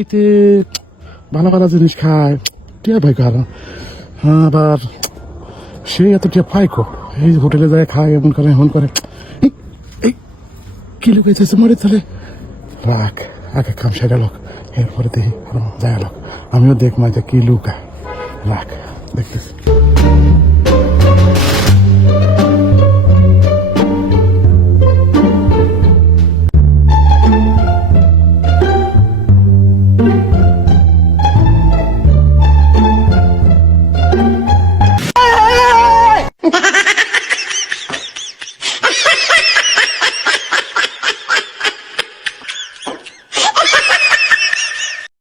এইতে ভালো ভালো জিনিস খায় টিয়া ভাই কারণ আবার সে এত টিয়া পাই কো এই হোটেলে যায় খায় এমন করে এই এই কি লুকাইছে মরে তাহলে রাখ আগে কাম সেরা লোক এরপরে দেখি যায় লোক আমিও দেখবো যে কি লুকায় রাখ দেখতেছি